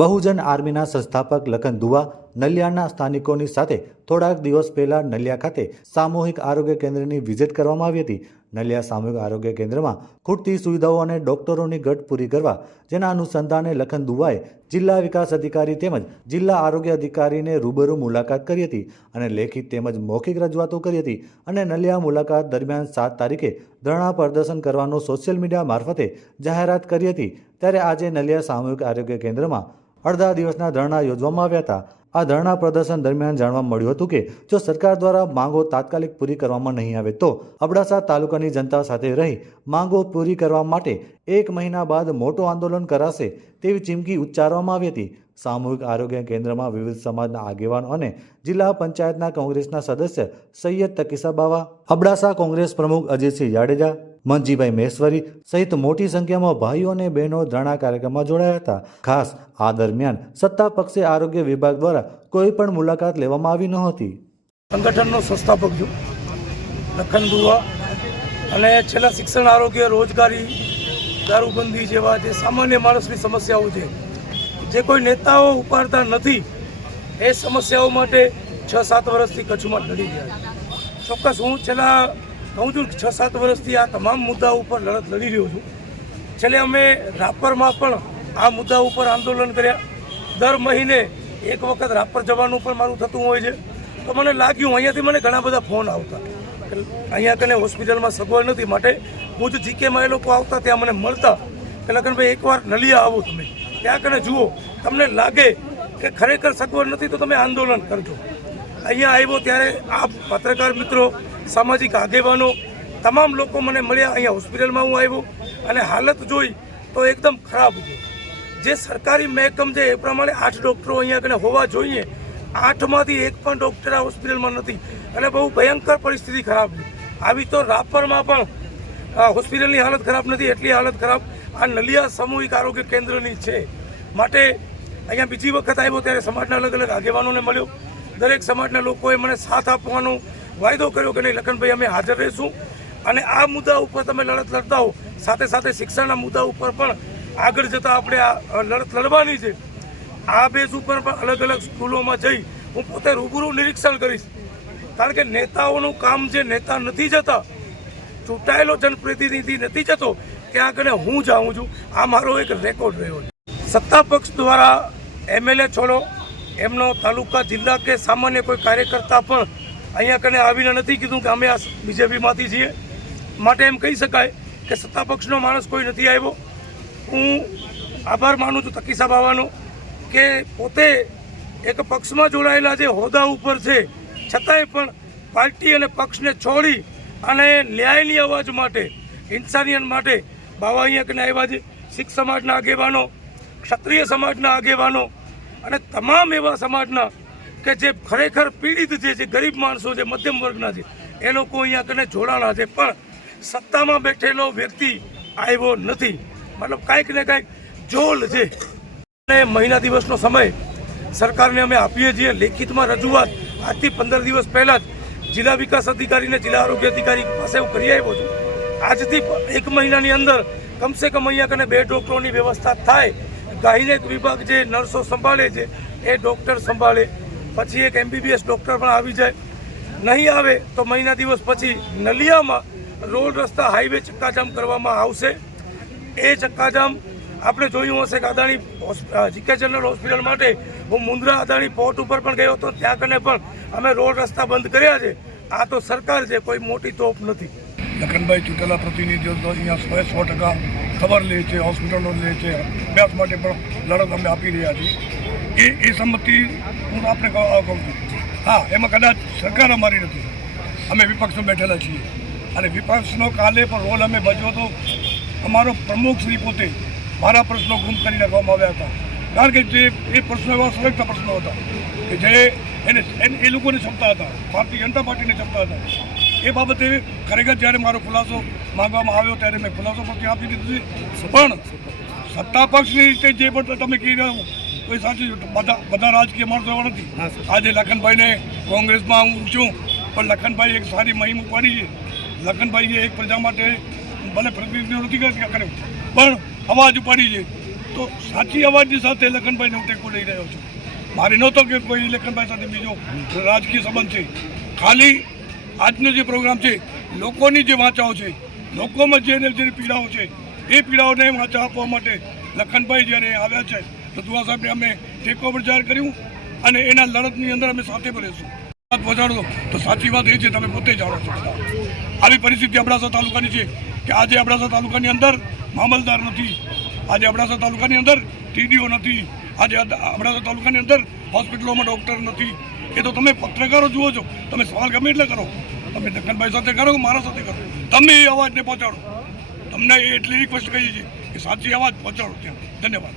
બહુજન આર્મીના સંસ્થાપક લખન દુવા નલિયાના સ્થાનિકોની સાથે થોડાક દિવસ પહેલા નલિયા ખાતે સામૂહિક આરોગ્ય કેન્દ્રની વિઝિટ કરવામાં આવી હતી. નલિયા સામૂહિક આરોગ્ય કેન્દ્રમાં ખૂટતી સુવિધાઓ અને ડોક્ટરોની ઘટ પૂરી કરવા જેના અનુસંધાને લખન દુવાએ જિલ્લા વિકાસ અધિકારી તેમજ જિલ્લા આરોગ્ય અધિકારીને રૂબરૂ મુલાકાત કરી હતી અને લેખિત તેમજ મૌખિક રજૂઆતો કરી હતી અને નલિયા મુલાકાત દરમિયાન 7 તારીખે ધરણા પ્રદર્શન કરવાનું સોશિયલ મીડિયા મારફતે જાહેરાત કરી હતી. ત્યારે આજે નલિયા સામૂહિક આરોગ્ય કેન્દ્રમાં અડધા દિવસના ધરણા યોજવામાં આવ્યા હતા. આ ધરણા પ્રદર્શન દરમિયાન જાણવા મળ્યું હતું કે જો સરકાર દ્વારા માંગો તાત્કાલિક પૂરી કરવામાં નહીં આવે તો અબડાસા તાલુકાની જનતા સાથે રહી માંગો પૂરી કરવા માટે 1 મહિના બાદ મોટું આંદોલન કરાશે તેવી ચીમકી ઉચ્ચારવામાં આવી હતી. સામૂહિક આરોગ્ય કેન્દ્રમાં વિવિધ સમાજના આગેવાનો અને જિલ્લા પંચાયતના કોંગ્રેસના સદસ્ય સૈયદ તકીસા બાવા, અબડાસા કોંગ્રેસ પ્રમુખ અજીતસિંહ જાડેજા, મંજીભાઈ મહેશ્વરી સહિત મોટી સંખ્યામાં ભાઈઓ અને બહેનો ધરણા કાર્યક્રમમાં જોડાયા હતા. ખાસ આ દરમિયાન સત્તા પક્ષે આરોગ્ય વિભાગ દ્વારા કોઈ પણ મુલાકાત લેવામાં આવી નહોતી. સંગઠનનો સંસ્થાપક છું લખન દુવા અને છેલ્લા શિક્ષણ, આરોગ્ય, રોજગારી, દારૂબંધી જેવા જે સામાન્ય માણસની સમસ્યાઓ છે જે કોઈ નેતાઓ ઉપાડતા નથી એ સમસ્યાઓ માટે 6-7 વર્ષથી કચ્છમાં લડી રહ્યા છે. ચોક્કસ હું છેલ્લા કહું છું 6-7 વર્ષથી આ તમામ મુદ્દા ઉપર લડત લડી રહ્યો છું. છેલ્લે અમે રાપરમાં પણ આ મુદ્દા ઉપર આંદોલન કર્યા. દર મહિને એક વખત રાપર જવાનું પણ મારું થતું હોય છે. તો મને લાગ્યું અહીંયાથી મને ઘણા બધા ફોન આવતા અહીંયા કને હોસ્પિટલમાં સગવડ નથી, માટે ભુજ જીકેમાં એ લોકો આવતા, ત્યાં મને મળતા કે લખનભાઈ એકવાર નલિયા આવો, તમે ત્યાં કને જુઓ, તમને લાગે કે ખરેખર સગવડ નથી તો તમે આંદોલન કરજો. અહીંયા આવ્યો ત્યારે આ પત્રકાર મિત્રો, સામાજિક આગેવાનો, તમામ લોકો મને મળ્યા. અહીંયા હોસ્પિટલમાં હું આવ્યો અને હાલત જોઈ તો એકદમ ખરાબ છે. જે સરકારી મહેકમ છે એ પ્રમાણે 8 ડૉક્ટરો અહીંયા કને હોવા જોઈએ, 8માંથી એક પણ ડૉક્ટર આ હોસ્પિટલમાં નથી અને બહુ ભયંકર પરિસ્થિતિ ખરાબ છે. આવી તો રાપરમાં પણ હોસ્પિટલની હાલત ખરાબ નથી, એટલી હાલત ખરાબ આ નલિયા સામૂહિક આરોગ્ય કેન્દ્રની છે. માટે અહીંયા બીજી વખત આવ્યો ત્યારે સમાજના અલગ અલગ આગેવાનોને મળ્યો. દરેક સમાજના લોકોએ મને સાથ આપવાનો વાયદો કર્યો કે નહીં લખનભાઈ અમે હાજર રહીશું અને આ મુદ્દા ઉપર તમે લડત લડતા હો, સાથે સાથે શિક્ષણના મુદ્દા ઉપર પણ આગળ જતાં આપણે આ લડત લડવાની છે. આ બેઝ ઉપર પણ અલગ અલગ સ્કૂલોમાં જઈ હું પોતે રૂબરૂ નિરીક્ષણ કરીશ. કારણ કે નેતાઓનું કામ જે નેતા નથી જતા, ચૂંટાયેલો જનપ્રતિનિધિ નથી જતો, ત્યાં આગળ હું જાઉં છું. આ મારો એક રેકોર્ડ રહ્યો છે. સત્તા પક્ષ દ્વારા MLA છોડો, એમનો તાલુકા, જિલ્લા કે સામાન્ય કોઈ કાર્યકર્તા પણ અહીંયા કને આવીને નથી કીધું કે અમે આ BJPમાંથી છીએ. માટે એમ કહી શકાય કે સત્તા પક્ષનો માણસ કોઈ નથી આવ્યો. હું આભાર માનું છું તકીસા બાવાનો કે પોતે એક પક્ષમાં જોડાયેલા જે હોદ્દા ઉપર છે છતાંય પણ પાર્ટી અને પક્ષને છોડી અને ન્યાયની અવાજ માટે, ઇન્સાનિયત માટે બાવા અહીંયા કને આવ્યા છે. શીખ સમાજના આગેવાનો, ક્ષત્રિય સમાજના આગેવાનો અને તમામ એવા સમાજના કે જે ખરેખર પીડિત છે, જે ગરીબ માણસો છે, મધ્યમ વર્ગના છે, એ લોકો અહીંયા કને જોડાણા છે. પણ સત્તામાં બેઠેલો વ્યક્તિ આવ્યો નથી. મતલબ કાંઈક ને કાંઈક જોલ છે. અને મહિના દિવસનો સમય સરકારને અમે આપીએ છીએ. લેખિતમાં રજૂઆત આજથી 15 દિવસ પહેલાં જ જિલ્લા વિકાસ અધિકારીને, જિલ્લા આરોગ્ય અધિકારી પાસે હું કરી આવ્યો છું. આજથી 1 મહિનાની અંદર કમસે કમ અહીંયા કને 2 ડૉક્ટરોની વ્યવસ્થા થાય. ગાયનેક વિભાગ જે નર્સો સંભાળે છે એ ડૉક્ટર સંભાળે, પછી એક MBBS ડૉક્ટર પણ આવી જાય. નહીં આવે તો મહિના દિવસ પછી નલિયામાં રોડ, રસ્તા, હાઈવે ચક્કાજામ કરવામાં આવશે. એ ચક્કાજામ આપણે જોયું હશે કે અદાણી GK જનરલ હોસ્પિટલ માટે હું મુન્દ્રા અદાણી પોર્ટ ઉપર પણ ગયો હતો, ત્યાં કને પણ અમે રોડ રસ્તા બંધ કર્યા છે. આ તો સરકાર છે, કોઈ મોટી તોપ નથી. લખનભાઈ ચૂંટેલા પ્રતિનિધિઓ તો અહીંયા 100% ખબર લે છે, હોસ્પિટલો લે છે, અભ્યાસ માટે પણ લડત અમે આપી રહ્યા છીએ. એ સંમતિ હું આપણે કહું છું. હા, એમાં કદાચ સરકાર અમારી નથી, અમે વિપક્ષમાં બેઠેલા છીએ અને વિપક્ષનો કાલે પણ રોલ અમે ભજવો તો અમારો પ્રમુખ શ્રી પોતે મારા પ્રશ્નો ગુમ કરી નાખવામાં આવ્યા હતા. કારણ કે જે એ પ્રશ્નો એવા સળગતા પ્રશ્નો હતા કે જે એ લોકોને ક્ષમતા હતા, ભારતીય જનતા પાર્ટીને ક્ષમતા હતા. એ બાબતે ખરેખર જ્યારે મારો ખુલાસો માંગવામાં આવ્યો ત્યારે મેં ખુલાસો પણ આપી દીધું છે. પણ સત્તા પક્ષની રીતે જે પણ તમે કહી રહ્યા કોઈ સાચી બધા રાજકીય માણસો એવા નથી. આજે લખનભાઈને કોંગ્રેસમાં હું છું, પણ લખનભાઈ એક સારી મહિમ ઉપાડી છે. લખનભાઈએ એક પ્રજા માટે ભલે પ્રતિનિધિત્વ નથી કર્યું પણ અવાજ ઉપાડી છે. તો સાચી અવાજની સાથે લખનભાઈને હું ટેકો લઈ રહ્યો છું. મારે નહોતો કે કોઈ લખનભાઈ સાથે બીજો રાજકીય સંબંધ છે. ખાલી આજનો જે પ્રોગ્રામ છે, લોકોની જે વાંચાઓ છે, લોકોમાં જે પીડાઓ છે, એ પીડાઓને વાંચા આપવા માટે લખનભાઈ જ્યારે આવ્યા છે તો દુઆ સાહેબને અમે ટેકો પર જાહેર કર્યું અને એના લડતની અંદર અમે સાથે રહીશું. વાત પહોંચાડો તો સાચી વાત એ છે, તમે પોતે જાણો છો. આવી પરિસ્થિતિ અબડાસા તાલુકાની છે કે આજે અબડાસા તાલુકાની અંદર મામલદાર નથી, આજે અબડાસા તાલુકાની અંદર ટીડીઓ નથી, આજે અબડાસા તાલુકાની અંદર હોસ્પિટલોમાં ડૉક્ટર નથી. એ તો તમે પત્રકારો જુઓ છો, તમે સવાલ ગમે એટલે કરો, તમે લખનભાઈ સાથે કરો કે મારા સાથે કરો, તમે એ અવાજને પહોંચાડો. તમને એટલી રિક્વેસ્ટ કરી છે કે સાચી અવાજ પહોંચાડો ત્યાં. ધન્યવાદ.